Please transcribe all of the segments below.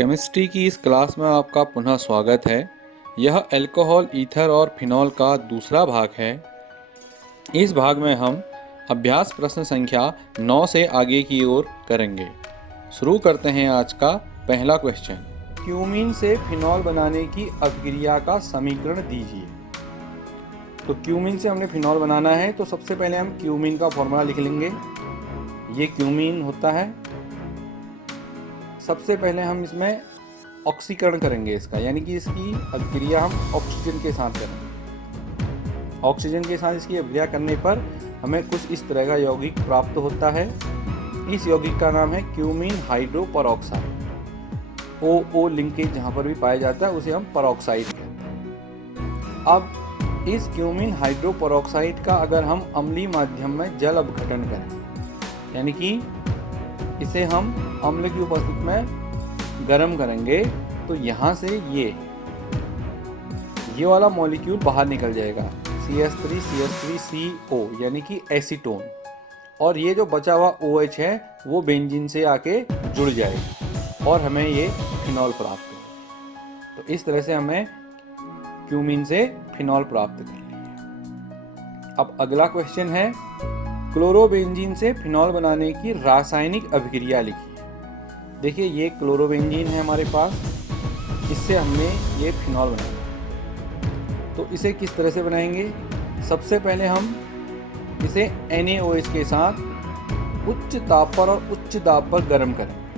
Chemistry की इस class में आपका पुनः स्वागत है। यह अल्कोहल, ईथर और फिनॉल का दूसरा भाग है। इस भाग में हम अभ्यास प्रश्न संख्या 9 से आगे की ओर करेंगे। शुरू करते हैं आज का पहला क्वेश्चन। क्यूमीन से फिनॉल बनाने की अभिक्रिया का समीकरण दीजिए। तो क्यूमीन से हमने फिनॉल बनाना है, तो सबसे पहले हम क्यूमीन का फॉर्मूला लिख लेंगे। ये क्यूमीन होता है। सबसे पहले हम इसमें ऑक्सीकरण करेंगे इसका, यानी कि इसकी अभिक्रिया हम ऑक्सीजन के साथ करेंगे। ऑक्सीजन के साथ इसकी अभिक्रिया करने पर हमें कुछ इस तरह का यौगिक प्राप्त होता है। इस यौगिक का नाम है क्यूमीन हाइड्रो परऑक्साइड। ओ लिंकेज जहाँ पर भी पाया जाता है उसे हम परऑक्साइड कहते हैं। अब इस क्यूमीन हाइड्रो परऑक्साइड का अगर हम अम्लीय माध्यम में जल अपघटन करें, यानी कि इसे हम अम्ल की उपस्थिति में गर्म करेंगे, तो यहाँ से ये वाला मॉलिक्यूल बाहर निकल जाएगा, CH3CO, यानी कि एसीटोन। और ये जो बचा हुआ OH है वो बेंजीन से आके जुड़ जाएगा और हमें ये फिनॉल प्राप्त होगा। तो इस तरह से हमें क्यूमीन से फिनॉल प्राप्त कर लिया। अब अगला क्वेश्चन है, क्लोरोबेंजीन से फिनॉल बनाने की रासायनिक अभिक्रिया लिखिए। देखिए ये क्लोरोबेंजीन है हमारे पास, इससे हमने ये फिनॉल बनाया। तो इसे किस तरह से बनाएंगे? सबसे पहले हम इसे NaOH के साथ उच्च ताप पर और उच्च दाब पर गर्म करेंगे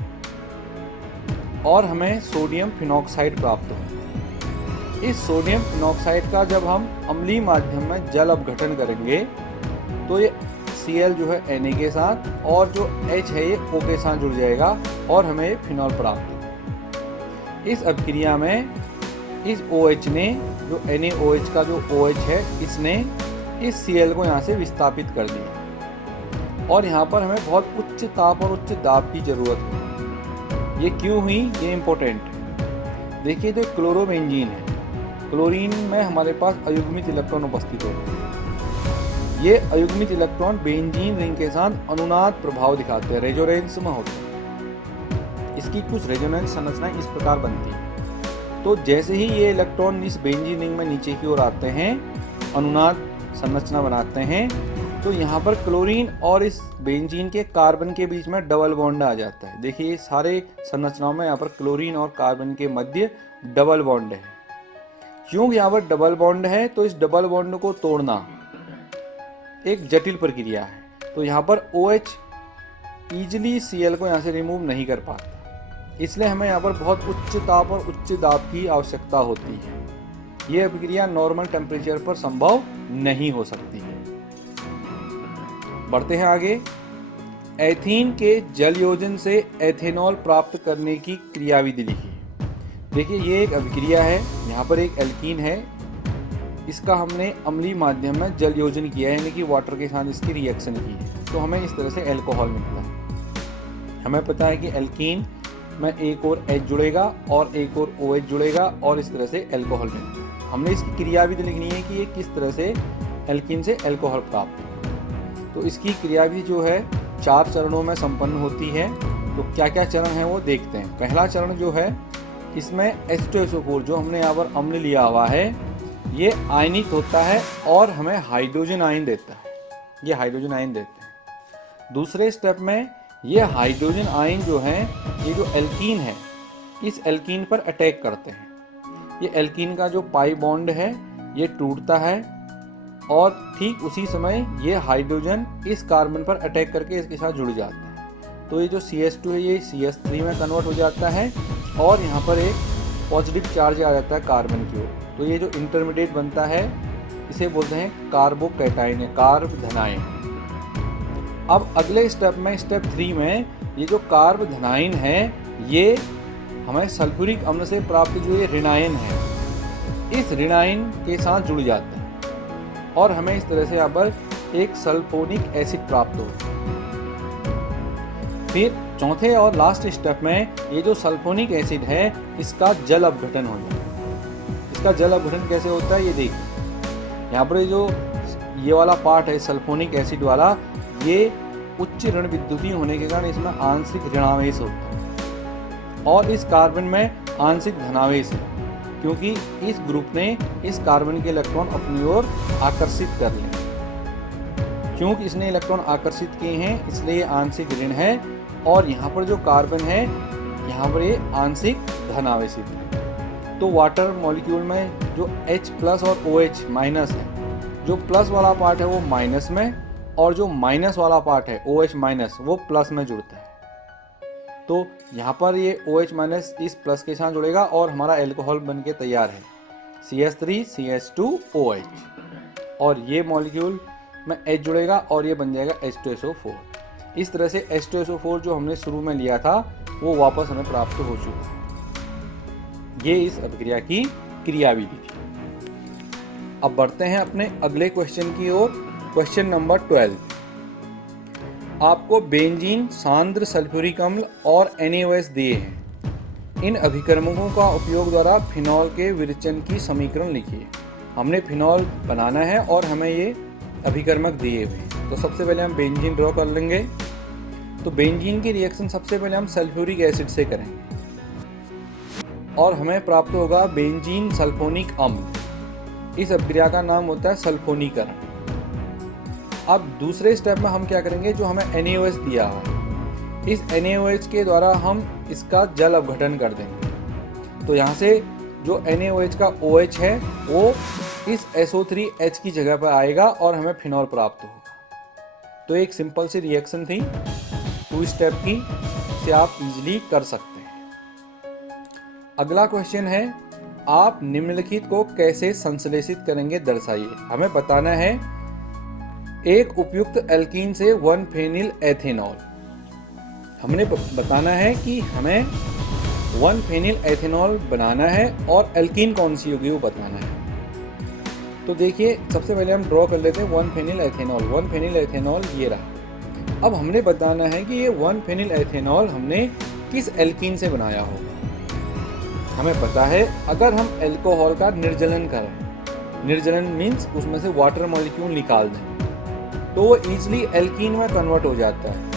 और हमें सोडियम फिनॉक्साइड प्राप्त होगा। इस सोडियम फिनॉक्साइड का जब हम अम्लीय माध्यम में जल अपघटन करेंगे तो ये Cl जो है Na के साथ और जो H है ये O के साथ जुड़ जाएगा और हमें ये फिनॉल प्राप्त होगा। इस अभिक्रिया में इस OH ने, जो NaOH का जो OH है, इसने इस Cl को यहाँ से विस्थापित कर दिया और यहाँ पर हमें बहुत उच्च ताप और उच्च दाब की जरूरत है। ये क्यों हुई, ये इम्पोर्टेंट है। देखिए जो क्लोरोबेंजीन है, क्लोरीन में हमारे पास अयुग्मित इलेक्ट्रॉन उपस्थित होते हैं। ये अयुग्मित इलेक्ट्रॉन बेंजीन रिंग के साथ अनुनाद प्रभाव दिखाते हैं, रेजोनेंस में होते हैं। इसकी कुछ रेजोनेंस संरचनाएं इस प्रकार बनती हैं। तो जैसे ही ये इलेक्ट्रॉन इस बेंजीन रिंग में नीचे की ओर आते हैं, अनुनाद संरचना बनाते हैं, तो यहाँ पर क्लोरीन और इस बेंजीन के कार्बन के बीच में डबल बॉन्ड आ जाता है। देखिए सारे संरचनाओं में यहाँ पर क्लोरीन और कार्बन के मध्य डबल बॉन्ड है। क्यों यहाँ पर डबल बॉन्ड है? तो इस डबल बॉन्ड को तोड़ना एक जटिल प्रक्रिया है। तो यहाँ पर OH ईजिली Cl को यहाँ से रिमूव नहीं कर पाता, इसलिए हमें यहाँ पर बहुत उच्च ताप और उच्च दाब की आवश्यकता होती है। ये अभिक्रिया नॉर्मल टेम्परेचर पर संभव नहीं हो सकती है। बढ़ते हैं आगे। एथीन के जल योजन से एथेनॉल प्राप्त करने की क्रियाविधि लिखिए। देखिए ये एक अभिक्रिया है, यहाँ पर एक एल्कीन है, इसका हमने अम्लीय माध्यम में जल योजन किया है, यानी कि वाटर के साथ इसकी रिएक्शन की है, तो हमें इस तरह से अल्कोहल मिलता है। हमें पता है कि एल्कीन में एक और H जुड़ेगा और एक और OH जुड़ेगा और इस तरह से अल्कोहल मिलता है। हमने इसकी क्रियाविधि लिखनी है कि ये किस तरह से एल्कीन से अल्कोहल प्राप्त हो। तो इसकी क्रियाविधि जो है 4 चरणों में संपन्न होती है। तो क्या क्या चरण है वो देखते हैं। पहला चरण जो है, इसमें H2SO4 जो हमने यहाँ पर अम्ल लिया हुआ है, ये आयनित होता है और हमें हाइड्रोजन आयन देता है। ये हाइड्रोजन आयन देते हैं। दूसरे स्टेप में ये हाइड्रोजन आयन जो है, ये जो एल्कीन है, इस एल्कीन पर अटैक करते हैं। ये एल्कीन का जो पाई बॉन्ड है ये टूटता है और ठीक उसी समय ये हाइड्रोजन इस कार्बन पर अटैक करके इसके साथ जुड़ जाता है। तो ये जो CH2 है ये CH3 में कन्वर्ट हो जाता है और यहाँ पर एक पॉजिटिव चार्ज आ जाता है कार्बन की ओर। तो ये जो इंटरमीडिएट बनता है इसे बोलते हैं कार्बोकैटायन या कार्ब धनायन। अब अगले स्टेप में, स्टेप 3 में, ये जो कार्ब धनायन है ये हमें सल्फ्यूरिक अम्ल से प्राप्त जो ये ऋणायन है, इस ऋणायन के साथ जुड़ जाता है और हमें इस तरह से यहाँ पर एक सल्फोनिक एसिड प्राप्त होता है। फिर चौथे और लास्ट स्टेप में ये जो सल्फोनिक एसिड है इसका जल अपघटन हो जाता है। इसका जल अपघटन कैसे होता है ये देखिए। यहाँ पर ये वाला पार्ट है सल्फोनिक एसिड वाला, ये उच्च ऋण विद्युतीय होने के कारण इसमें आंशिक ऋणावेश होता है। और इस कार्बन में आंशिक धनावेश है, क्योंकि इस ग्रुप ने इस कार्बन के इलेक्ट्रॉन अपनी ओर आकर्षित कर लिए। क्योंकि इसने इलेक्ट्रॉन आकर्षित किए हैं इसलिए ये आंशिक ऋण है, और यहाँ पर जो कार्बन है यहाँ पर ये आंशिक धनावेशित है। तो वाटर मॉलिक्यूल में जो H+ और OH- है, जो प्लस वाला पार्ट है वो माइनस में, और जो माइनस वाला पार्ट है OH- वो प्लस में जुड़ता है। तो यहाँ पर ये OH- इस प्लस के साथ जुड़ेगा और हमारा एल्कोहल बन के तैयार है CH3CH2OH, और ये मॉलिक्यूल में H जुड़ेगा और ये बन जाएगा H2SO4। इस तरह से H2SO4 जो हमने शुरू में लिया था वो वापस हमें प्राप्त हो चुका है। ये इस अभिक्रिया की क्रियाविधि थी। अब बढ़ते हैं अपने अगले क्वेश्चन की ओर। Question number 12। आपको बेंजीन, सांद्र सल्फ्यूरिक अम्ल और NaOH दिए हैं। इन अभिकर्मकों का उपयोग द्वारा फिनॉल के विरेचन की समीकरण लिखिए। हमने फिनॉल बनाना है और हमें ये अभिकर्मक दिए हुए हैं। तो सबसे पहले हम बेंजीन ड्रॉ कर लेंगे। तो बेंजीन की रिएक्शन सबसे पहले हम सल्फ्यूरिक एसिड से करेंगे और हमें प्राप्त होगा बेंजीन सल्फोनिक अम्ल। इस अभिक्रिया का नाम होता है सल्फोनीकरण। अब दूसरे स्टेप में हम क्या करेंगे, जो हमें NaOH दिया है, इस NaOH के द्वारा हम इसका जल अपघटन कर देंगे। तो यहाँ से जो NaOH का OH है वो इस SO3H की जगह पर आएगा और हमें फिनॉल प्राप्त होगा। तो एक सिंपल सी रिएक्शन थी 2 स्टेप की, इसे आप इजीली कर सकते हैं। अगला क्वेश्चन है, आप निम्नलिखित को कैसे संश्लेषित करेंगे दर्शाइए। हमें बताना है एक उपयुक्त एल्कीन से 1-फेनिल एथेनॉल। हमने बताना है कि हमें 1-फेनिल एथेनॉल बनाना है और एल्कीन कौन सी होगी वो बताना है। तो देखिए सबसे पहले हम ड्रॉ कर लेते हैं 1-फेनिल एथेनॉल। 1-फेनिल एथेनॉल ये रहा। अब हमने बताना है कि ये 1-फेनिल एथेनॉल हमने किस एल्कीन से बनाया होगा। हमें पता है अगर हम एल्कोहल का निर्जलन करें, निर्जलन मीन्स उसमें से वाटर मॉलिक्यूल निकाल दें, तो वो ईजिली एल्कीन में कन्वर्ट हो जाता है।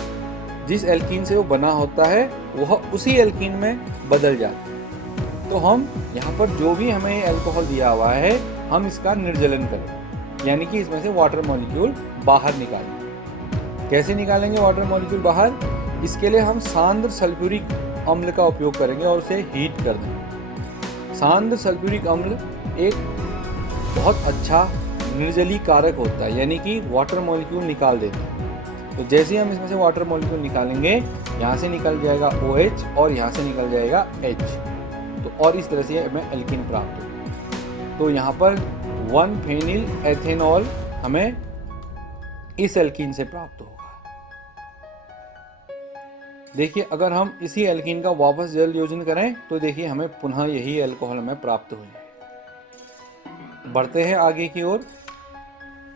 जिस एल्कीन से वो बना होता है वह उसी एल्कीन में बदल जाता है। तो हम यहाँ पर जो भी हमें एल्कोहल दिया हुआ है हम इसका निर्जलन करें, यानी कि इसमें से वाटर मॉलिक्यूल बाहर निकालेंगे। कैसे निकालेंगे वाटर मॉलिक्यूल बाहर? इसके लिए हम सांद्र सल्फ्यूरिक अम्ल का उपयोग करेंगे और उसे हीट कर देंगे। सांद्र सल्फ्यूरिक अम्ल एक बहुत अच्छा निर्जली कारक होता है, यानी कि वाटर मॉलिक्यूल निकाल देता है। तो जैसे ही हम इसमें से वाटर मॉलिक्यूल निकालेंगे, यहाँ से निकल जाएगा OH और यहाँ से निकल जाएगा H। तो और इस तरह से हमें एल्कीन प्राप्त होगा। तो यहाँ पर 1-फेनिल एथेनॉल हमें इस एल्कीन से प्राप्त होगा। देखिए अगर हम इसी एल्कीन का वापस जल योजन करें तो देखिए हमें पुनः यही एल्कोहल हमें प्राप्त हो जाए। बढ़ते हैं आगे की ओर।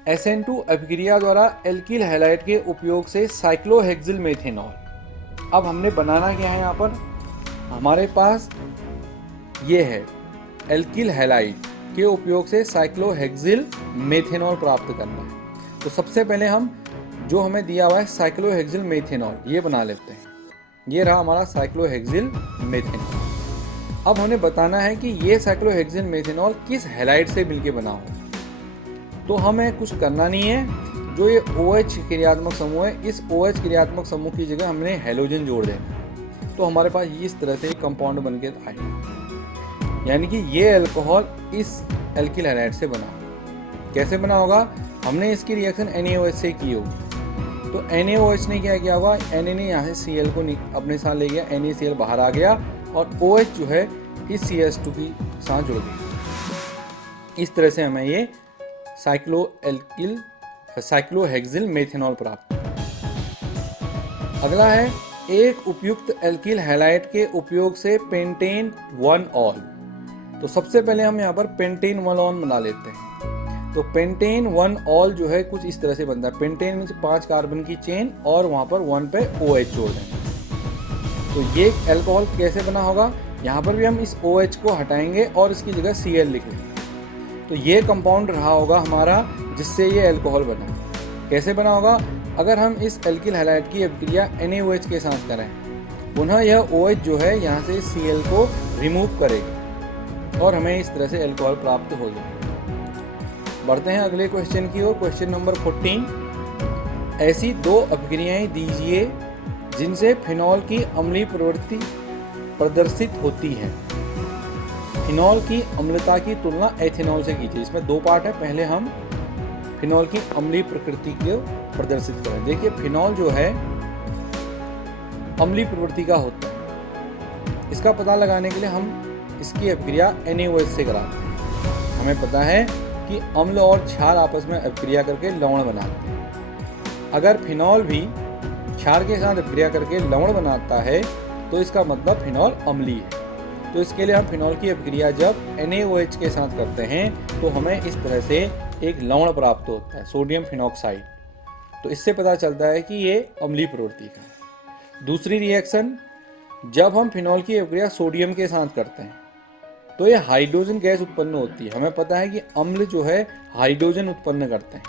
SN2 अभिक्रिया द्वारा एल्किल हैलाइड के उपयोग से साइक्लोहेक्सिल मेथेनॉल। अब हमने बनाना क्या है, यहाँ पर हमारे पास ये है एल्किल हैलाइड के उपयोग से साइक्लोहेक्सिल मेथेनॉल प्राप्त करना है। तो सबसे पहले हम जो हमें दिया हुआ है साइक्लोहेक्सिल मेथेनॉल ये बना लेते हैं। ये रहा हमारा साइक्लोहेक्सिल मेथेनॉल। अब हमें बताना है कि ये साइक्लोहेक्सिल मेथेनॉल किस हैलाइड से मिलके बना हो। तो हमें कुछ करना नहीं है, जो ये OH क्रियात्मक समूह है इस OH क्रियात्मक समूह की जगह हमने हैलोजन जोड़ देना है। तो हमारे पास इस तरह से कंपाउंड बन के आएगा, यानी कि ये अल्कोहल इस एल्किल हैलाइड से बना। कैसे बना होगा? हमने इसकी रिएक्शन NaOH से की होगी। तो NaOH ने क्या किया होगा, Na ने यहाँ से Cl को अपने साथ ले गया, NaCl बाहर आ गया और OH जो है इस CH2 के साथ जुड़ गया। इस तरह से हमें ये साइक्लोहेक्सिल मेथेनॉल प्राप्त। अगला है एक उपयुक्त एल्किल हैलाइड के उपयोग से पेंटेन 1-ऑल। तो सबसे पहले हम यहाँ पर पेंटेन 1-ऑल बना लेते हैं। तो पेंटेन 1-ऑल जो है कुछ इस तरह से बनता है। पेंटेन में 5 कार्बन की चेन और वहाँ पर 1 पे OH जोड़ देंगे। तो ये एल्कोहल कैसे बना होगा? यहाँ पर भी हम इस OH को हटाएंगे और इसकी जगह Cl लिख लेंगे। तो ये कंपाउंड रहा होगा हमारा जिससे ये अल्कोहल बना। कैसे बना होगा? अगर हम इस एल्किल हैलाइड की अभिक्रिया NaOH के साथ करें पुनः यह OH जो है यहाँ से Cl को रिमूव करेगा और हमें इस तरह से अल्कोहल प्राप्त हो जाएगा। बढ़ते हैं अगले क्वेश्चन की ओर। Question number 14। ऐसी दो अभिक्रियाएं दीजिए जिनसे फिनॉल की अम्लीय प्रवृत्ति प्रदर्शित होती है। फिनॉल की अम्लता की तुलना एथेनॉल से कीजिए। इसमें दो पार्ट है। पहले हम फिनॉल की अम्लीय प्रकृति को प्रदर्शित करें। देखिए फिनॉल जो है अम्लीय प्रवृत्ति का होता है। इसका पता लगाने के लिए हम इसकी अभिक्रिया NaOH से कराते हैं। हमें पता है कि अम्ल और क्षार आपस में अभिक्रिया करके लवण बनाते हैं। अगर फिनॉल भी क्षार के साथ अभिक्रिया करके लवण बनाता है तो इसका मतलब फिनॉल अम्लीय है। तो इसके लिए हम फिनॉल की अभिक्रिया जब NaOH के साथ करते हैं तो हमें इस तरह से एक लवण प्राप्त होता है, सोडियम फिनॉक्साइड। तो इससे पता चलता है कि ये अम्लीय प्रवृत्ति का है। दूसरी रिएक्शन, जब हम फिनॉल की अभिक्रिया सोडियम के साथ करते हैं तो ये हाइड्रोजन गैस उत्पन्न होती है। हमें पता है कि अम्ल जो है हाइड्रोजन उत्पन्न करते हैं,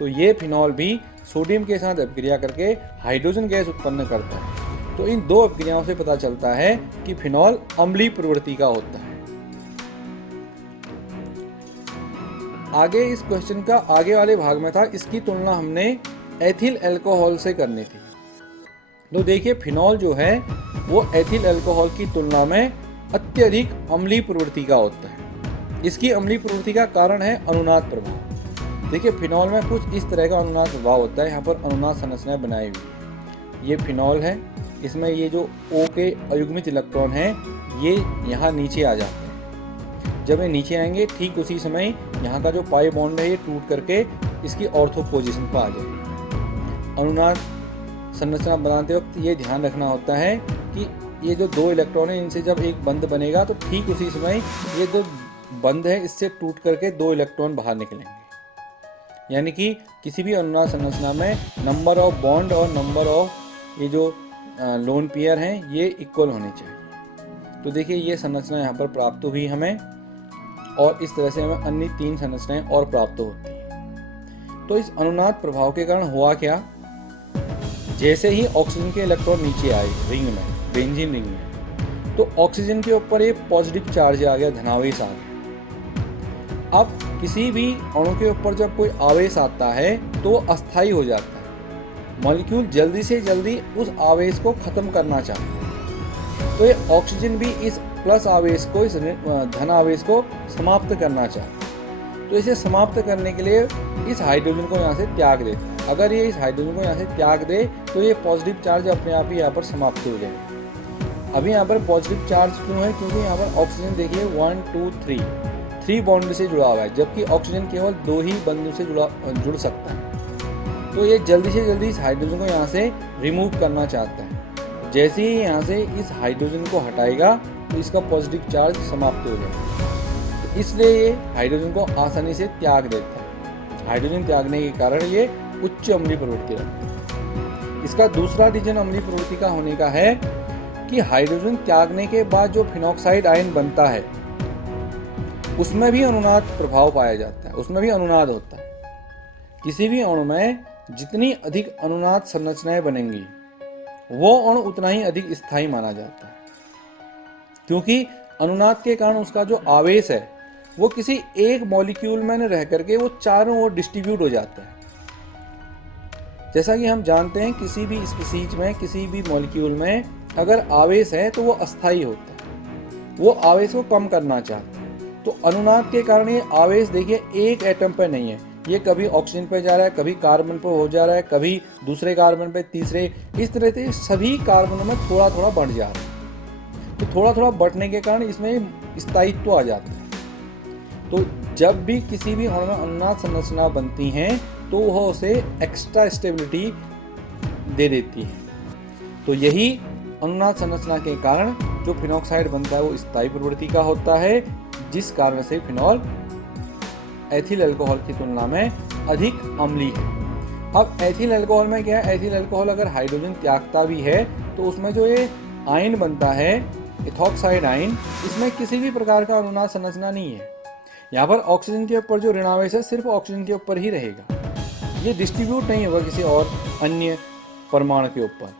तो ये फिनॉल भी सोडियम के साथ अभिक्रिया करके हाइड्रोजन गैस उत्पन्न करता है। तो इन दो अभिक्रियाओं से पता चलता है कि फिनॉल अम्लीय प्रवृत्ति का होता है। आगे इस क्वेश्चन का आगे वाले भाग में था, इसकी तुलना हमने एथिल अल्कोहल से करनी थी। तो देखिए फिनॉल जो है वो एथिल अल्कोहल की तुलना में अत्यधिक अम्लीय प्रवृत्ति का होता है। इसकी अम्लीय प्रवृत्ति का कारण है अनुनाद प्रभाव। देखिए फिनॉल में कुछ इस तरह का अनुनाद प्रभाव होता है। यहाँ पर अनुनाद संरचनाएं बनाई हुई है। ये फिनॉल है, इसमें ये जो O के अयुग्मित इलेक्ट्रॉन हैं ये यहाँ नीचे आ जाते हैं। जब ये नीचे आएंगे ठीक उसी समय यहाँ का जो पाई बॉन्ड है ये टूट करके इसकी ऑर्थो पोजीशन पर आ जाएगा। अनुनाद संरचना बनाते वक्त ये ध्यान रखना होता है कि ये जो दो इलेक्ट्रॉन है इनसे जब एक बंध बनेगा तो ठीक उसी समय ये जो बंध है इससे टूट करके दो इलेक्ट्रॉन बाहर निकलेंगे। यानी कि किसी भी अनुनाद संरचना में नंबर ऑफ बॉन्ड और नंबर ऑफ ये जो लोन पेयर हैं ये इक्वल होने चाहिए। तो देखिए ये संरचना यहाँ पर प्राप्त हुई हमें, और इस तरह से हमें अन्य तीन संरचनाएं और प्राप्त होती हैं। तो इस अनुनाद प्रभाव के कारण हुआ क्या, जैसे ही ऑक्सीजन के इलेक्ट्रॉन नीचे आए रिंग में, बेंजीन रिंग में, तो ऑक्सीजन के ऊपर एक पॉजिटिव चार्ज आ गया, धनावेश आ गया। अब किसी भी अणु के ऊपर जब कोई आवेश आता है तो अस्थायी हो जाता है। मॉलिक्यूल जल्दी से जल्दी उस आवेश को खत्म करना चाहता है। तो ये ऑक्सीजन भी इस प्लस आवेश को, इस धन आवेश को समाप्त करना चाहता है। तो इसे समाप्त करने के लिए इस हाइड्रोजन को यहाँ से त्याग देता है। अगर ये इस हाइड्रोजन को यहाँ से त्याग दे तो ये पॉजिटिव चार्ज अपने आप ही यहाँ पर समाप्त हो जाएगा। अभी यहाँ पर पॉजिटिव चार्ज क्यों है, क्योंकि यहाँ पर ऑक्सीजन देखिए 1 2 3 बॉन्ड से जुड़ा हुआ है, जबकि ऑक्सीजन केवल 2 ही बंधों से जुड़ सकता है। तो ये जल्दी से जल्दी इस हाइड्रोजन को यहाँ से रिमूव करना चाहता है। जैसे ही यहाँ से इस हाइड्रोजन को हटाएगा तो इसका पॉजिटिव चार्ज समाप्त हो जाएगा। तो इसलिए ये हाइड्रोजन को आसानी से त्याग देता है। हाइड्रोजन त्यागने के कारण ये उच्च अम्लीय प्रवृत्ति रखता है। इसका दूसरा रीजन अम्लीय प्रवृत्ति का होने का है कि हाइड्रोजन त्यागने के बाद जो फिनॉक्साइड आयन बनता है उसमें भी अनुनाद प्रभाव पाया जाता है, उसमें भी अनुनाद होता है। किसी भी अणु में जितनी अधिक अनुनाद संरचनाएं बनेंगी वो अणु उतना ही अधिक स्थायी माना जाता है, क्योंकि अनुनाद के कारण उसका जो आवेश है वो किसी एक मॉलिक्यूल में न रह करके वो चारों ओर डिस्ट्रीब्यूट हो जाता है। जैसा कि हम जानते हैं किसी भी स्पीशीज में, किसी भी मॉलिक्यूल में अगर आवेश है तो वो अस्थायी होता है, वो आवेश को कम करना चाहता है। तो अनुनाद के कारण ये आवेश देखिए एक एटम पर नहीं है, ये कभी ऑक्सीजन पे जा रहा है, कभी कार्बन पे हो जा रहा है, कभी दूसरे कार्बन पे, तीसरे, इस तरह से सभी कार्बनों में थोड़ा थोड़ा बढ़ जा रहा है। तो थोड़ा थोड़ा बढ़ने के कारण इसमें स्थायित्व आ जाता है। तो जब भी किसी भी अणु में अनुनाद संरचना बनती हैं तो वह उसे एक्स्ट्रा स्टेबिलिटी दे देती है। तो यही अनुनाद संरचना के कारण जो फिनॉक्साइड बनता है वो स्थायी प्रवृत्ति का होता है, जिस कारण से फिनॉल एथिल अल्कोहल की तुलना में अधिक अम्लीय है। अब एथिल अल्कोहल में क्या है, एथिल अल्कोहल अगर हाइड्रोजन त्यागता भी है तो उसमें जो ये आयन बनता है इथॉक्साइड आयन, इसमें किसी भी प्रकार का अनुनाद संरचना नहीं है। यहाँ पर ऑक्सीजन के ऊपर जो ऋणावेश है सिर्फ ऑक्सीजन के ऊपर ही रहेगा, ये डिस्ट्रीब्यूट नहीं होगा किसी और अन्य परमाणु के ऊपर।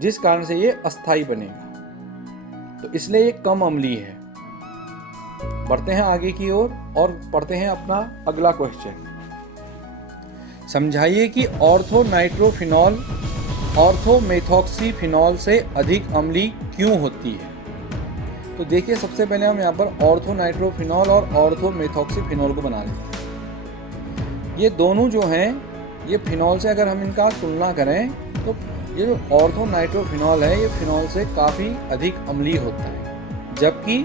जिस कारण से ये अस्थायी बनेगा, तो इसलिए ये कम अम्लीय है। बढ़ते हैं आगे की ओर और पढ़ते हैं अपना अगला क्वेश्चन। समझाइए कि ऑर्थोनाइट्रोफिनॉल ऑर्थोमेथॉक्सीफिनॉल से अधिक अम्लीय क्यों होती है। तो देखिए, सबसे पहले हम यहाँ पर ऑर्थोनाइट्रोफिनॉल और ऑर्थोमेथॉक्सीफिनॉल को बना लेते हैं। ये दोनों जो हैं, ये फिनॉल से अगर हम इनका तुलना करें तो ये जो ऑर्थोनाइट्रोफिनॉल है ये फिनॉल से काफ़ी अधिक अम्लीय होता है, जबकि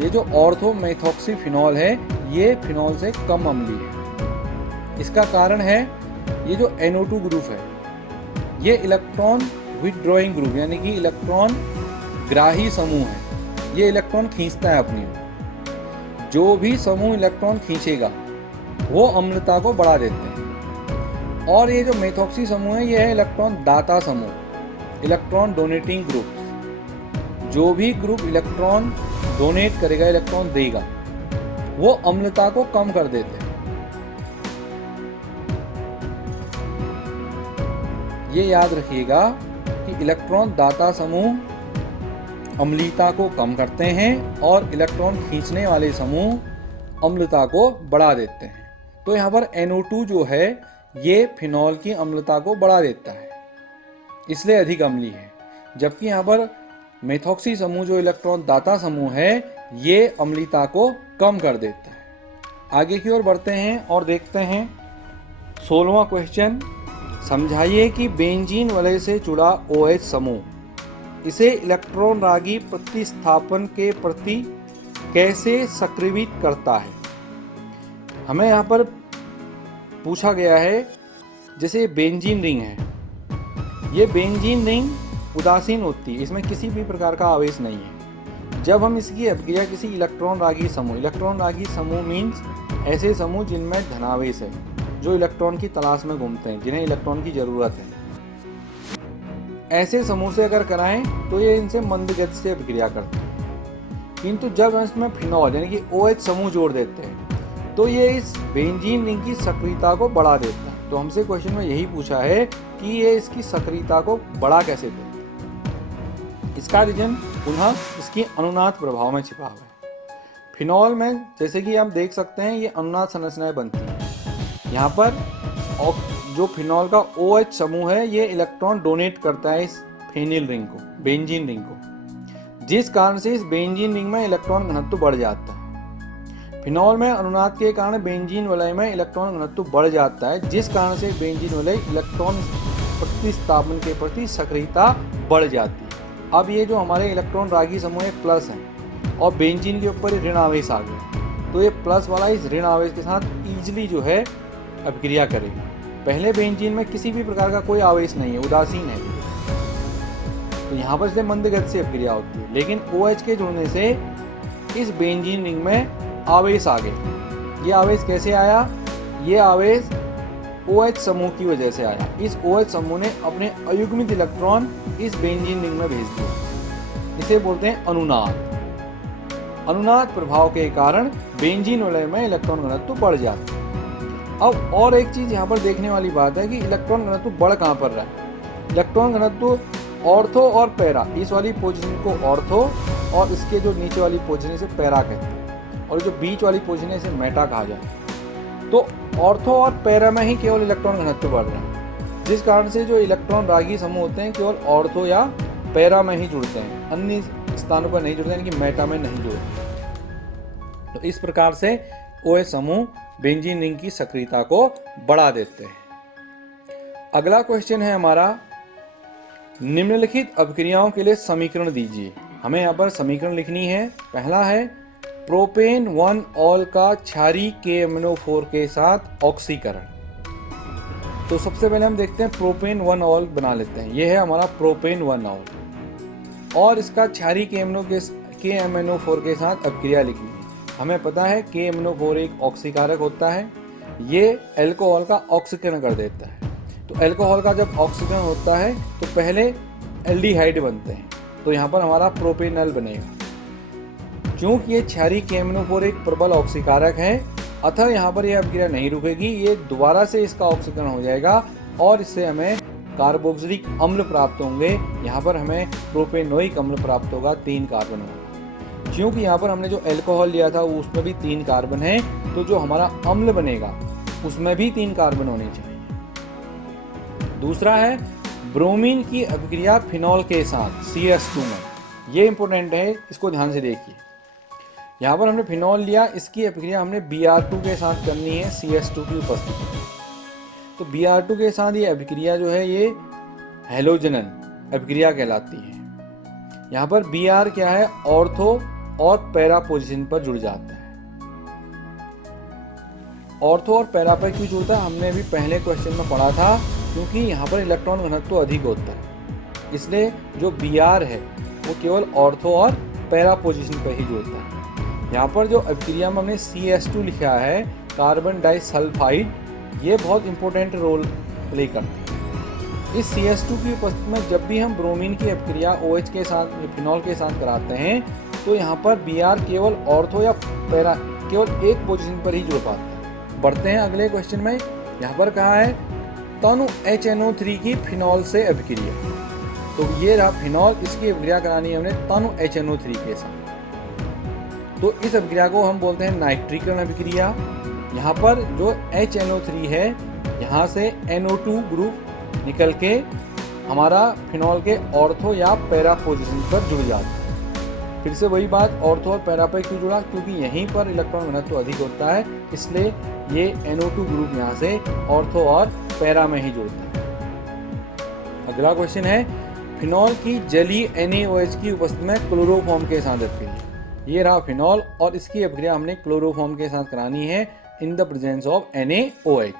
ये जो ऑर्थोमेथॉक्सीफिनॉल है ये फिनॉल से कम अम्लीय है। इसका कारण है ये जो NO2 ग्रुप है ये इलेक्ट्रॉन विथड्रॉइंग ग्रुप यानी कि इलेक्ट्रॉन ग्राही समूह है। ये इलेक्ट्रॉन खींचता है अपनी ओर। जो भी समूह इलेक्ट्रॉन खींचेगा वो अम्लता को बढ़ा देते हैं। और ये जो मेथॉक्सी समूह है ये है इलेक्ट्रॉन दाता समूह, इलेक्ट्रॉन डोनेटिंग ग्रुप। जो भी ग्रुप इलेक्ट्रॉन डोनेट करेगा, इलेक्ट्रॉन देगा, वो अम्लता को कम कर देते हैं। ये याद रखिएगा कि इलेक्ट्रॉन दाता समूह अम्लीयता को कम करते हैं और इलेक्ट्रॉन खींचने वाले समूह अम्लता को बढ़ा देते हैं। तो यहाँ पर NO2 जो है ये फिनॉल की अम्लता को बढ़ा देता है, इसलिए अधिक अम्लीय है। जबकि यहाँ पर मेथॉक्सी समूह जो इलेक्ट्रॉन दाता समूह है ये अम्लीयता को कम कर देता है। आगे की ओर बढ़ते हैं और देखते हैं 16वां क्वेश्चन। समझाइए कि बेंजीन वलय से जुड़ा OH समूह इसे इलेक्ट्रॉन रागी प्रतिस्थापन के प्रति कैसे सक्रियित करता है। हमें यहाँ पर पूछा गया है, जैसे बेंजीन रिंग है, ये बेंजीन रिंग उदासीन होती है, इसमें किसी भी प्रकार का आवेश नहीं है। जब हम इसकी अभिक्रिया किसी इलेक्ट्रॉन रागी समूह मीन्स ऐसे समूह जिनमें धनावेश है, जो इलेक्ट्रॉन की तलाश में घूमते हैं, जिन्हें इलेक्ट्रॉन की जरूरत है, ऐसे समूह से अगर कराएं तो ये इनसे मंद गति से अभिक्रिया करते हैं। किंतु जब हम इसमें फिनॉल यानी कि OH समूह जोड़ देते हैं तो ये इस बेंजीन रिंग की सक्रियता को बढ़ा देता है। तो हमसे क्वेश्चन में यही पूछा है कि ये इसकी सक्रियता को बढ़ा कैसे देता है। इसका रीजन पुनः इसकी अनुनाद प्रभाव में छिपा हुआ है। फिनॉल में जैसे कि आप देख सकते हैं ये अनुनाद संरचनाएं बनती हैं। यहाँ पर जो फिनॉल का OH समूह है ये इलेक्ट्रॉन डोनेट करता है इस फेनिल रिंग को, बेंजीन रिंग को, जिस कारण से इस बेंजीन रिंग में इलेक्ट्रॉन घनत्व बढ़ जाता है। फिनॉल में अनुनाद के कारण बेंजीन वलय में इलेक्ट्रॉन घनत्व बढ़ जाता है, जिस कारण से बेंजीन वलय इलेक्ट्रॉन प्रतिस्थापन के प्रति सक्रियता बढ़ जाती है। अब ये जो हमारे इलेक्ट्रॉन रागी समूह है प्लस है और बेंजीन के ऊपर ऋण आवेश आ गया, तो ये प्लस वाला इस ऋण आवेश के साथ ईजिली जो है अभिक्रिया करेगा। पहले बेंजीन में किसी भी प्रकार का कोई आवेश नहीं है, उदासीन है, तो यहाँ पर से मंद गति से अभिक्रिया होती है। लेकिन OH के जुड़ने से इस बेंजीन रिंग में आवेश आ गए। ये आवेश कैसे आया? ये आवेश OH समूह की वजह से आया। इस OH समूह ने अपने अयुग्मित इलेक्ट्रॉन इस बेंजीन रिंग में भेज दिया। इसे बोलते हैं अनुनाद। अनुनाद प्रभाव के कारण बेंजीन वलय में इलेक्ट्रॉन घनत्व बढ़ जाता है। अब और एक चीज यहाँ पर देखने वाली बात है कि इलेक्ट्रॉन घनत्व बढ़ कहाँ पर रहा है। इलेक्ट्रॉन घनत्व ऑर्थो और पैरा, इस वाली पोजीशन को ऑर्थो और इसके जो नीचे वाली पोजीशन इसे पैरा कहते हैं, और जो बीच वाली पोजीशन है इसे मेटा कहा जाता है। तो ऑर्थो और पैरा में ही केवल इलेक्ट्रॉन घनत्व बढ़ रहा है, जिस कारण से जो इलेक्ट्रॉन रागी समूह होते हैं केवल ऑर्थो या पैरा में ही जुड़ते हैं, अन्य स्थानों पर नहीं जुड़ते, यानी कि मेटा में नहीं जुड़ते। तो इस प्रकार से OH समूह बेंजीन रिंग की सक्रियता को बढ़ा देते हैं। अगला क्वेश्चन है हमारा, निम्नलिखित अभिक्रियाओं के लिए समीकरण दीजिए। हमें यहाँ पर समीकरण लिखनी है। पहला है प्रोपेन 1 ऑल का क्षारीय KMnO4 के साथ ऑक्सीकरण। तो सबसे पहले हम देखते हैं प्रोपेन 1 ऑल बना लेते हैं। यह है हमारा प्रोपेन 1 ऑल और इसका क्षारीय KMnO4 के साथ अभिक्रिया लिखनी है। हमें पता है KMnO4 एक ऑक्सीकारक होता है, ये अल्कोहल का ऑक्सीकरण कर देता है। तो अल्कोहल का जब ऑक्सीकरण होता है तो पहले एल्डिहाइड बनते हैं, तो यहाँ पर हमारा प्रोपेनल बनेगा। क्योंकि ये क्षारीय KMnO4 एक प्रबल ऑक्सीकारक है, अतः यहाँ पर यह अभिक्रिया नहीं रुकेगी, ये दोबारा से इसका ऑक्सीकरण हो जाएगा और इससे हमें कार्बोक्सिलिक अम्ल प्राप्त होंगे, यहाँ पर हमें प्रोपेनोइक अम्ल प्राप्त होगा, 3 कार्बन होगा। क्योंकि यहाँ पर हमने जो अल्कोहल लिया था उसमें भी 3 कार्बन है, तो जो हमारा अम्ल बनेगा उसमें भी 3 कार्बन होने चाहिए। दूसरा है ब्रोमीन की अभिक्रिया फिनॉल के साथ CS2 में, ये इंपॉर्टेंट है, इसको ध्यान से देखिए। यहाँ पर हमने फिनॉल लिया, इसकी अभिक्रिया हमने Br2 के साथ करनी है CS2 की उपस्थिति में। तो Br2 के साथ ये अभिक्रिया जो है ये हैलोजनन अभिक्रिया कहलाती है। यहाँ पर Br क्या है, ऑर्थो और पैरा पोजीशन पर जुड़ जाता है। ऑर्थो और पैरा पर क्यों जुड़ता है, हमने अभी पहले क्वेश्चन में पढ़ा था, क्योंकि यहाँ पर इलेक्ट्रॉन घनत्व अधिक होता है, इसलिए जो Br है वो केवल ऑर्थो और पैरा पोजीशन पर ही जुड़ता है। यहाँ पर जो अभिक्रिया में हमने CS2 लिखा है, कार्बन डाइसल्फाइड, ये बहुत इंपॉर्टेंट रोल प्ले करते हैं। इस CS2 की उपस्थिति में जब भी हम ब्रोमीन की अभिक्रिया OH के साथ, फिनॉल के साथ कराते हैं, तो यहाँ पर Br केवल ऑर्थो या पैरा केवल एक पोजीशन पर ही जुड़ पाता है। बढ़ते हैं अगले क्वेश्चन में। यहाँ पर कहा है तनु HNO3 की फिनॉल से अभिक्रिया, तो ये रहा फिनॉल, इसकी अभिक्रिया करानी है हमने तनु HNO3 के साथ। तो इस अभिक्रिया को हम बोलते हैं नाइट्रीकरण अभिक्रिया। यहाँ पर जो HNO3 है, यहाँ से NO2 ग्रुप निकल के हमारा फिनॉल के ऑर्थो या पैरा पोजीशन पर जुड़ जाता है। फिर से वही बात, ऑर्थो और पैरा पर क्यों जुड़ा, क्योंकि यहीं पर इलेक्ट्रॉन घनत्व अधिक होता है, इसलिए ये NO2 ग्रुप यहाँ से ऑर्थो और पैरा में ही जुड़ता है। अगला क्वेश्चन है फिनॉल की जलीय NaOH की उपस्थिति में क्लोरोफॉर्म के साथ अभिक्रिया। ये रहा फिनॉल और इसकी अभिक्रिया हमने क्लोरोफॉर्म के साथ करानी है in the presence of NaOH।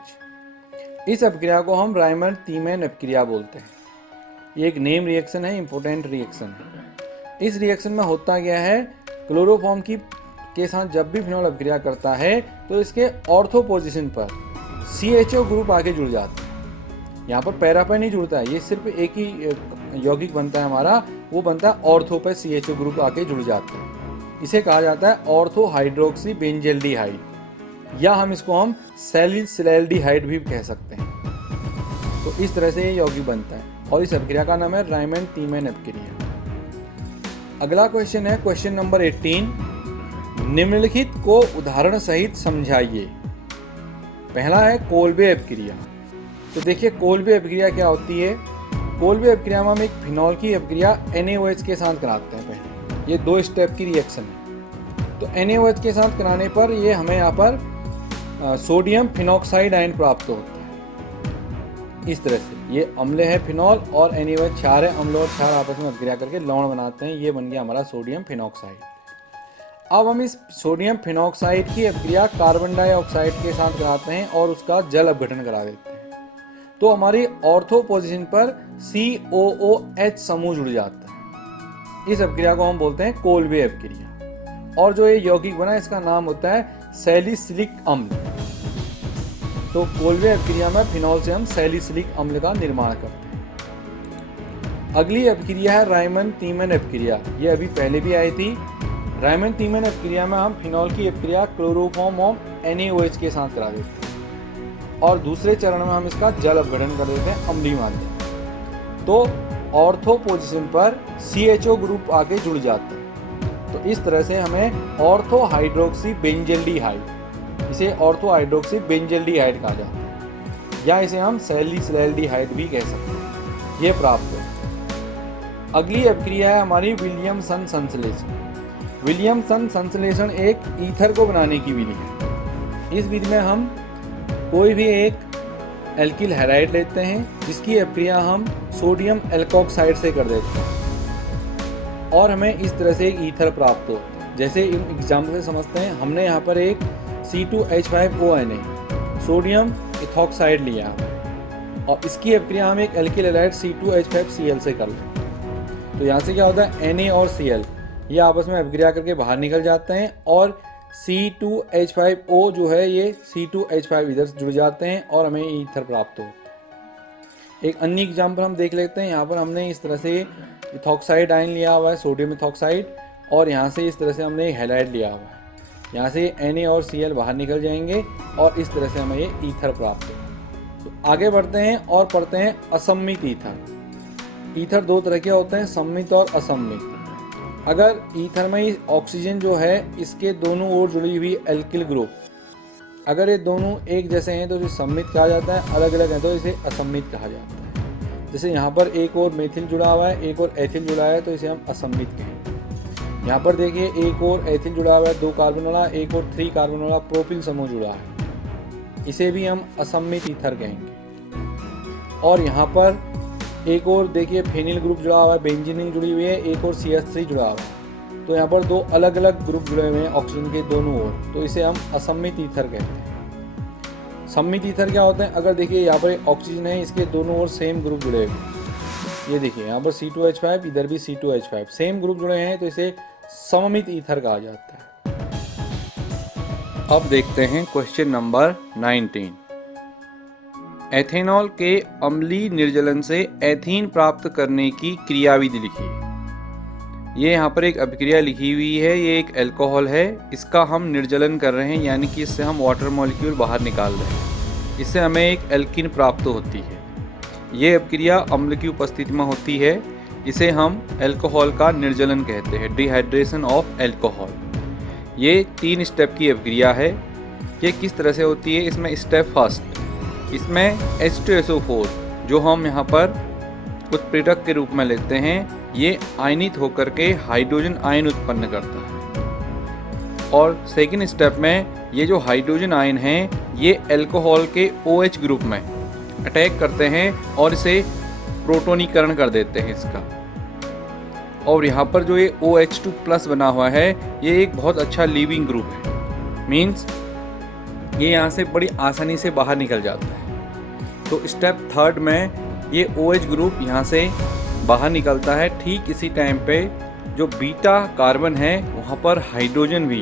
इस अभिक्रिया को हम रायमंड तीमैन अभिक्रिया बोलते हैं। ये एक नेम रिएक्शन है, इंपॉर्टेंट रिएक्शन है। इस रिएक्शन में होता क्या है, क्लोरोफॉर्म की के साथ जब भी फिनॉल अभिक्रिया करता है तो इसके ऑर्थो पोजीशन पर CHO ग्रुप आके जुड़ जाता है। यहाँ पर पैरा पर नहीं जुड़ता है, ये सिर्फ एक ही यौगिक बनता है हमारा, वो बनता है ऑर्थो पर CHO ग्रुप आके जुड़ जाता है। इसे कहा जाता है ऑर्थो हाइड्रोक्सी बेंजल्डिहाइड, या हम इसको सैलिसिलैल्डिहाइड भी कह सकते हैं। तो इस तरह से ये यौगिक बनता है और इस अभिक्रिया का नाम है रायमंड तीमैन अभिक्रिया। अगला क्वेश्चन है क्वेश्चन नंबर 18, निम्नलिखित को उदाहरण सहित समझाइए। पहला है कोल्बे अभिक्रिया। तो देखिए कोल्बे अभिक्रिया क्या होती है। कोल्बे अभिक्रिया में हम एक फिनॉल की अभिक्रिया NaOH के साथ कराते हैं। पहले ये 2 स्टेप की रिएक्शन है। तो NaOH के साथ कराने पर ये हमें यहाँ पर सोडियम फिनॉक्साइड आयन प्राप्त होता है। इस तरह से ये अम्ल है फिनॉल और NaOH क्षार है, अम्ल और क्षार आपस में अभिक्रिया करके लवण बनाते हैं, ये बन गया हमारा सोडियम फिनॉक्साइड। अब हम इस सोडियम फिनॉक्साइड की अभिक्रिया कार्बन डाइऑक्साइड के साथ कराते हैं और उसका जल अपघटन करा देते हैं। तो हमारी ऑर्थो पोजीशन पर COOH समूह जुड़ जाता है। इस अभिक्रिया को हम बोलते हैं कोल्बे अभिक्रिया। और जो ये यौगिक बना इसका नाम होता है सैलिसिलिक अम्ल। तो कोल्बे अभिक्रिया में फिनॉल से हम सैलिसिलिक अम्ल का निर्माण करते हैं। अगली अभिक्रिया है रायमंड तीमैन अभिक्रिया। ये अभी पहले भी आई थी। रायमंड तीमैन अभिक्रिया में हम फिनॉल की अभिक्रिया क्लोरोफॉर्म ऑफ NaOH के साथ करा देते हैं और दूसरे चरण में हम इसका जल अपघटन कर देते हैं अम्लीय माध्यम। तो ऑर्थो पोजीशन पर CHO ग्रुप आके जुड़ जाता है। तो इस तरह से हमें ऑर्थो हाइड्रोक्सी बेंजल्डिहाइड, इसे ऑर्थो हाइड्रोक्सी बेंजल्डिहाइड कहा जाता है, या इसे हम सैलिसिलैल्डिहाइड भी कह सकते हैं, ये प्राप्त हो। अगली अभिक्रिया है हमारी विलियमसन संश्लेषण। विलियमसन संश्लेषण एक ईथर को बनाने की विधि है। इस विधि में हम कोई भी एक एल्किल हैलाइड लेते हैं जिसकी अभिक्रिया हम सोडियम एल्कोक्साइड से कर देते हैं और हमें इस तरह से एक ईथर प्राप्त होता है। जैसे एग्जाम्पल से समझते हैं, हमने यहाँ पर एक C2H5ONa सोडियम इथॉक्साइड लिया और इसकी अभिक्रिया हम एक एल्किल हैलाइड C2H5Cl से कर लेते हैं। तो यहाँ से क्या होता है, Na और Cl ये आपस में अभिक्रिया करके बाहर निकल जाते हैं और C2H5O जो है ये C2H5 इधर से जुड़ जाते हैं और हमें ईथर प्राप्त होता है। एक अन्य एग्जाम्पल हम देख लेते हैं। यहाँ पर हमने इस तरह से इथॉक्साइड आयन लिया हुआ है, सोडियम इथॉक्साइड, और यहाँ से इस तरह से हमने हैलाइड लिया हुआ है। यहाँ से Na और Cl बाहर निकल जाएंगे और इस तरह से हमें ये ईथर प्राप्त होगा। तो आगे बढ़ते हैं और पढ़ते हैं असम्मित ईथर। ईथर दो तरह के होते हैं, सम्मित और असम्मित। अगर ईथर में ऑक्सीजन जो है इसके दोनों ओर जुड़ी हुई एल्किल ग्रुप, अगर ये दोनों एक जैसे हैं तो इसे सम्मित कहा जाता है, अलग अलग हैं तो इसे असम्मित कहा जाता है। जैसे यहाँ पर एक और मेथिल जुड़ा हुआ है, एक और एथिल जुड़ा है, तो इसे हम असम्मित कहेंगे। यहाँ पर देखिए एक और एथिल जुड़ा हुआ है 2 कार्बन वाला, एक और 3 कार्बन वाला प्रोपिल समूह जुड़ा है, इसे भी हम असम्मित ईथर कहेंगे। और यहाँ पर एक और देखिए फेनिल ग्रुप जुड़ा हुआ है, बेंजीनिल जुड़ी हुई है, एक और CH3 जुड़ा हुआ है, तो यहाँ पर 2 अलग अलग ग्रुप जुड़े हुए हैं ऑक्सीजन के दोनों ओर, तो इसे हम असम्मित ईथर कहते हैं। सम्मित ईथर क्या होते हैं? अगर देखिए यहाँ पर ऑक्सीजन है, इसके दोनों ओर सेम ग्रुप जुड़े हुए, ये देखिए यहाँ पर C2H5, इधर भी C2H5, सेम ग्रुप जुड़े हैं, तो इसे सममित ईथर कहा जाता है। अब देखते हैं क्वेश्चन नंबर 19। एथेनॉल के अम्लीय निर्जलन से एथीन प्राप्त करने की क्रियाविधि लिखिए। ये यहाँ पर एक अभिक्रिया लिखी हुई है, ये एक अल्कोहल है, इसका हम निर्जलन कर रहे हैं, यानी कि इससे हम वाटर मॉलिक्यूल बाहर निकाल रहे हैं, इससे हमें एक एल्कीन प्राप्त होती है। ये अभिक्रिया अम्ल की उपस्थिति में होती है, इसे हम अल्कोहल का निर्जलन कहते हैं, डिहाइड्रेशन ऑफ अल्कोहल। ये 3 स्टेप की अभिक्रिया है। ये किस तरह से होती है? इसमें स्टेप फर्स्ट, इसमें H2SO4 जो हम यहाँ पर उत्प्रेरक के रूप में लेते हैं, ये आयनित होकर के हाइड्रोजन आयन उत्पन्न करता है। और सेकेंड स्टेप में ये जो हाइड्रोजन आयन हैं ये अल्कोहल के OH ग्रुप में अटैक करते हैं और इसे प्रोटोनीकरण कर देते हैं इसका। और यहाँ पर जो ये OH2+ बना हुआ है ये एक बहुत अच्छा लीविंग ग्रुप है, मीन्स ये यहाँ से बड़ी आसानी से बाहर निकल जाता है। तो स्टेप थर्ड में ये OH ग्रुप यहाँ से बाहर निकलता है। ठीक इसी टाइम पे जो बीटा कार्बन है वहाँ पर हाइड्रोजन भी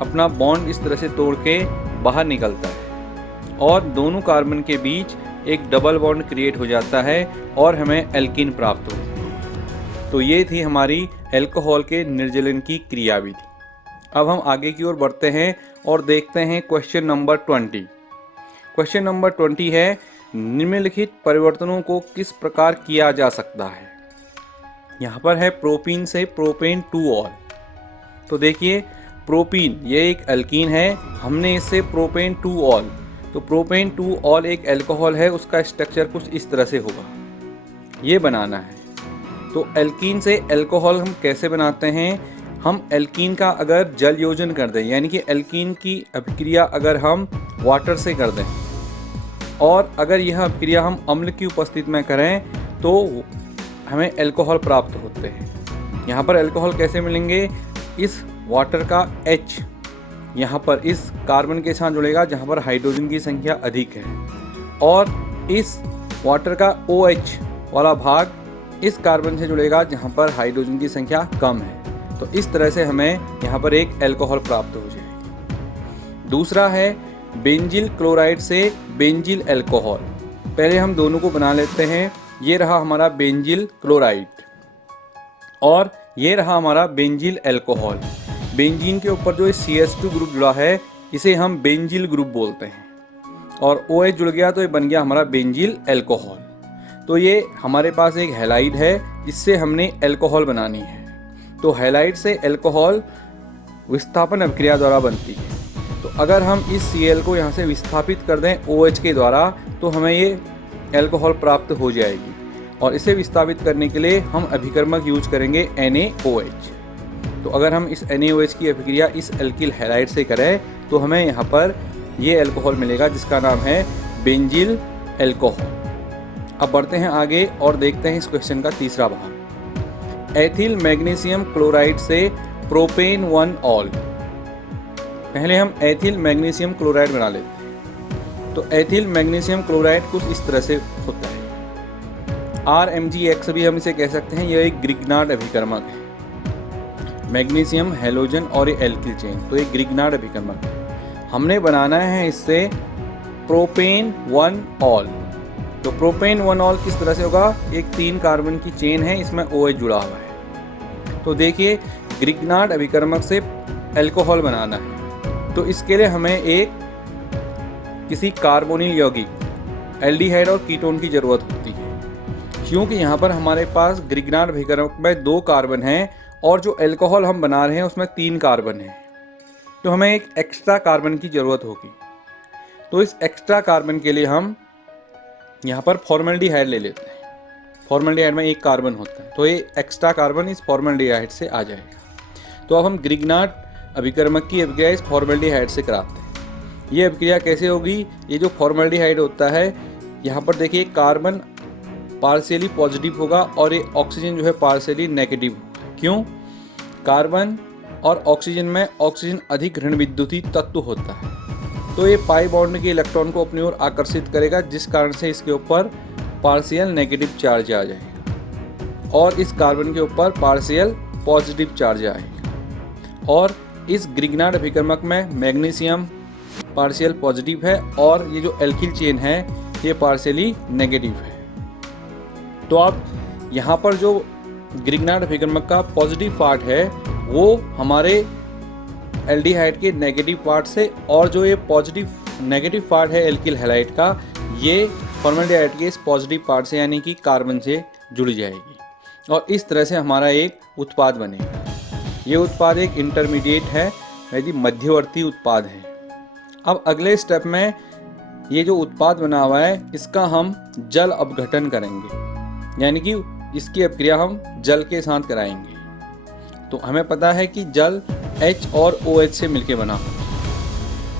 अपना बॉन्ड इस तरह से तोड़ के बाहर निकलता है और दोनों कार्बन के बीच एक डबल बॉन्ड क्रिएट हो जाता है और हमें एल्कीन प्राप्त होती है। तो ये थी हमारी अल्कोहल के निर्जलन की क्रियाविधि। अब हम आगे की ओर बढ़ते हैं और देखते हैं क्वेश्चन नंबर 20। क्वेश्चन नंबर 20 है, निम्नलिखित परिवर्तनों को किस प्रकार किया जा सकता है। यहाँ पर है प्रोपीन से प्रोपेन 2ऑल। तो देखिए प्रोपीन ये एक अल्कीन है, हमने इससे प्रोपेन 2ऑल, तो प्रोपेन 2ऑल एक अल्कोहल है, उसका स्ट्रक्चर कुछ इस तरह से होगा, ये बनाना है। तो अल्कीन से अल्कोहल हम कैसे बनाते हैं? हम अल्कीन का अगर जल योजन कर दें, यानी कि अल्कीन की अभिक्रिया अगर हम वाटर से कर दें और अगर यह अभिक्रिया हम अम्ल की उपस्थिति में करें तो हमें अल्कोहल प्राप्त होते हैं। यहाँ पर अल्कोहल कैसे मिलेंगे? इस वाटर का H यहाँ पर इस कार्बन के साथ जुड़ेगा जहाँ पर हाइड्रोजन की संख्या अधिक है और इस वाटर का OH वाला भाग इस कार्बन से जुड़ेगा जहाँ पर हाइड्रोजन की संख्या कम है। तो इस तरह से हमें यहाँ पर एक अल्कोहल प्राप्त हो जाएगी। दूसरा है बेंजिल क्लोराइड से बेंजिल अल्कोहल। पहले हम दोनों को बना लेते हैं। ये रहा हमारा बेंजिल क्लोराइड और ये रहा हमारा बेंजिल अल्कोहल। बेंजीन के ऊपर जो CH2 ग्रुप जुड़ा है इसे हम बेंजिल ग्रुप बोलते हैं और OH जुड़ गया तो ये बन गया हमारा बेंजिल अल्कोहल। तो ये हमारे पास एक हैलाइड है, इससे हमने अल्कोहल बनानी है। तो हैलाइड से अल्कोहल विस्थापन अभिक्रिया द्वारा बनती है। तो अगर हम इस Cl को यहाँ से विस्थापित कर दें OH के द्वारा तो हमें ये अल्कोहल प्राप्त हो जाएगी और इसे विस्थापित करने के लिए हम अभिकर्मक यूज करेंगे NaOH। तो अगर हम इस NaOH की अभिक्रिया इस अल्किल हैलाइड से करें तो हमें यहाँ पर ये अल्कोहल मिलेगा जिसका नाम है बेंजिल अल्कोहल। अब बढ़ते हैं आगे और देखते हैं इस क्वेश्चन का तीसरा भाग। एथिल मैग्नीशियम क्लोराइड से प्रोपेन 1ऑल। पहले हम एथिल मैग्नीशियम क्लोराइड बना लेते हैं। तो एथिल मैग्नीशियम क्लोराइड कुछ इस तरह से होता है। RMgX भी हम इसे कह सकते हैं। यह एक ग्रिग्नार्ड अभिकर्मक है। मैग्नीशियम हैलोजन और ये एल्किल चेन, तो एक ग्रिग्नार्ड अभिकर्मक है। हमने बनाना है इससे प्रोपेन 1ऑल। तो प्रोपेन 1ऑल किस तरह से होगा? एक 3 कार्बन की चेन है, इसमें OH जुड़ा हुआ है। तो देखिए ग्रिग्नार्ड अभिकर्मक से अल्कोहल बनाना है तो इसके लिए हमें एक किसी कार्बोनिल यौगिक एल्डिहाइड और कीटोन की ज़रूरत होती है, क्योंकि यहाँ पर हमारे पास ग्रिग्नार्ड अभिकर्मक में 2 कार्बन हैं और जो अल्कोहल हम बना रहे हैं उसमें 3 कार्बन हैं, तो हमें एक एक्स्ट्रा कार्बन की ज़रूरत होगी। तो इस एक्स्ट्रा कार्बन के लिए हम यहाँ पर फॉर्मल्डिहाइड ले लेते हैं। फॉर्मल्डिहाइड में 1 कार्बन होता है, तो ये एक्स्ट्रा कार्बन इस फॉर्मल्डिहाइड से आ जाएगा। तो अब हम ग्रिग्नार्ड अभिकर्मक की अभिक्रिया इस फॉर्मल्डिहाइड से कराते हैं। ये अभिक्रिया कैसे होगी? ये जो फॉर्मल्डिहाइड होता है, यहाँ पर देखिए कार्बन पार्शियली पॉजिटिव होगा और ये ऑक्सीजन जो है पार्शियली नेगेटिव होगा। क्यों? कार्बन और ऑक्सीजन में ऑक्सीजन अधिक ऋण विद्युतीय तत्व होता है, तो ये पाई बॉन्ड के इलेक्ट्रॉन को अपनी ओर आकर्षित करेगा, जिस कारण से इसके ऊपर पार्शियल नेगेटिव चार्ज आ जाएगा और इस कार्बन के ऊपर पार्शियल पॉजिटिव चार्ज आएगा। और इस ग्रिग्नार्ड अभिकर्मक में मैग्नीशियम पार्शियल पॉजिटिव है और ये जो एल्किल चेन है ये पार्शियली नेगेटिव है। तो अब यहाँ पर जो ग्रिग्नार्ड अभिकर्मक का पॉजिटिव पार्ट है वो हमारे एल्डिहाइड के नेगेटिव पार्ट से, और जो ये पॉजिटिव नेगेटिव पार्ट है एल्किल हैलाइड का, ये फॉर्मल्डिहाइड के इस पॉजिटिव पार्ट से यानी कि कार्बन से जुड़ जाएगी और इस तरह से हमारा एक उत्पाद बनेगा। ये उत्पाद एक इंटरमीडिएट है, यानी मध्यवर्ती उत्पाद है। अब अगले स्टेप में ये जो उत्पाद बना हुआ है इसका हम जल अपघटन करेंगे, यानी कि इसकी अभिक्रिया हम जल के साथ कराएंगे। तो हमें पता है कि जल H और OH से मिलकर बना है।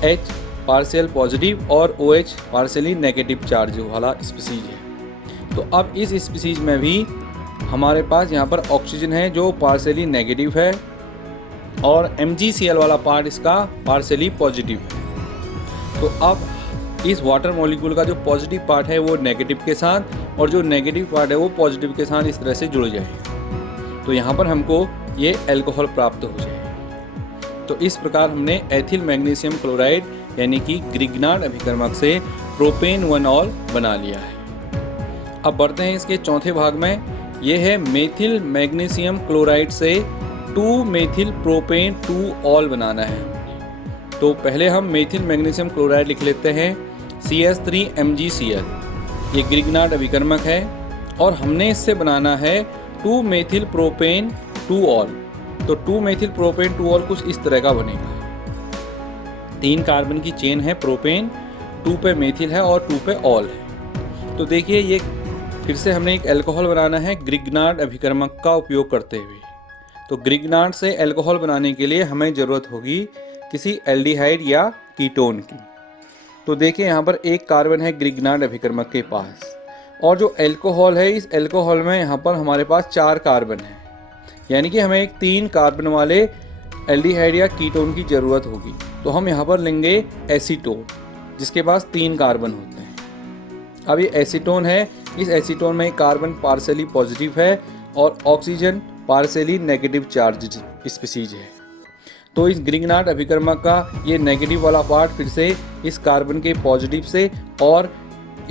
H पार्शियल पॉजिटिव और OH पार्शियली नेगेटिव चार्ज वाला स्पीसीज है। तो अब इस स्पीसीज में भी हमारे पास यहाँ पर ऑक्सीजन है जो पार्शियली नेगेटिव है और MgCl वाला पार्ट इसका पार्शियली पॉजिटिव है। तो अब इस वाटर मॉलिक्यूल का जो पॉजिटिव पार्ट है वो नेगेटिव के साथ और जो नेगेटिव पार्ट है वो पॉजिटिव के साथ इस तरह से जुड़ जाएगा। तो यहाँ पर हमको ये अल्कोहल प्राप्त हो जाएगा। तो इस प्रकार हमने एथिल मैग्नीशियम क्लोराइड यानी कि ग्रिग्नार्ड अभिकर्मक से प्रोपेन 1-ऑल बना लिया है। अब बढ़ते हैं इसके चौथे भाग में। ये है मेथिल मैग्नीशियम क्लोराइड से 2-मेथिल प्रोपेन 2-ऑल बनाना है। तो पहले हम मेथिल मैग्नीशियम क्लोराइड लिख लेते हैं CH3MgCl। ये ग्रिग्नार्ड अभिकर्मक है और हमने इससे बनाना है 2-मेथिल प्रोपेन 2-ऑल। तो 2-मेथिल प्रोपेन 2-ऑल कुछ इस तरह का बनेगा। 3 कार्बन की चेन है प्रोपेन, 2 पे मेथिल है और 2 पे ऑल है। तो देखिए ये फिर से हमने एक अल्कोहल बनाना है ग्रिग्नार्ड अभिकर्मक का उपयोग करते हुए। तो ग्रिग्नार्ड से अल्कोहल बनाने के लिए हमें ज़रूरत होगी किसी एल्डिहाइड या कीटोन की। तो देखिए यहाँ पर 1 कार्बन है ग्रिग्नार्ड अभिकर्मक के पास और जो अल्कोहल है इस अल्कोहल में यहाँ पर हमारे पास 4 कार्बन है, यानी कि हमें एक 3 कार्बन वाले एल्डिहाइड या कीटोन की ज़रूरत होगी। तो हम यहाँ पर लेंगे एसीटोन जिसके पास 3 कार्बन होते हैं। अब ये एसीटोन है, इस एसीटोन में कार्बन पार्शियली पॉजिटिव है और oxygen partially negative charge species है। तो इस ग्रिग्नार्ड अभिकर्मक का ये नेगेटिव वाला पार्ट फिर से इस कार्बन के पॉजिटिव से और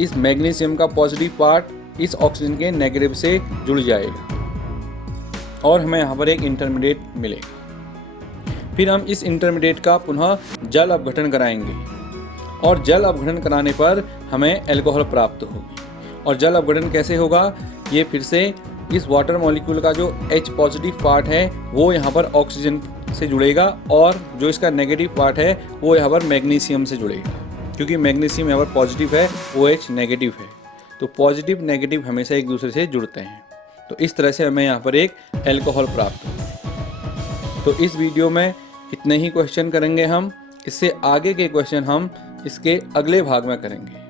इस मैग्नीशियम का पॉजिटिव पार्ट इस ऑक्सीजन के नेगेटिव से जुड़ जाएगा और हमें यहाँ पर एक इंटरमीडिएट मिलेगा। फिर हम इस इंटरमीडिएट का पुनः जल अपघटन कराएंगे और जल अपघटन कराने पर हमें अल्कोहल प्राप्त होगी। और जल अपघटन कैसे होगा? ये फिर से इस वाटर मॉलिक्यूल का जो H पॉजिटिव पार्ट है वो यहाँ पर ऑक्सीजन से जुड़ेगा और जो इसका नेगेटिव पार्ट है वो यहाँ पर मैग्नीशियम से जुड़ेगा, क्योंकि मैग्नीशियम यहाँ पर पॉजिटिव है, OH नेगेटिव है। तो पॉजिटिव नेगेटिव हमेशा एक दूसरे से जुड़ते हैं। तो इस तरह से हमें यहाँ पर एक अल्कोहल प्राप्त होगा। तो इस वीडियो में इतने ही क्वेश्चन करेंगे हम। इससे आगे के क्वेश्चन हम इसके अगले भाग में करेंगे।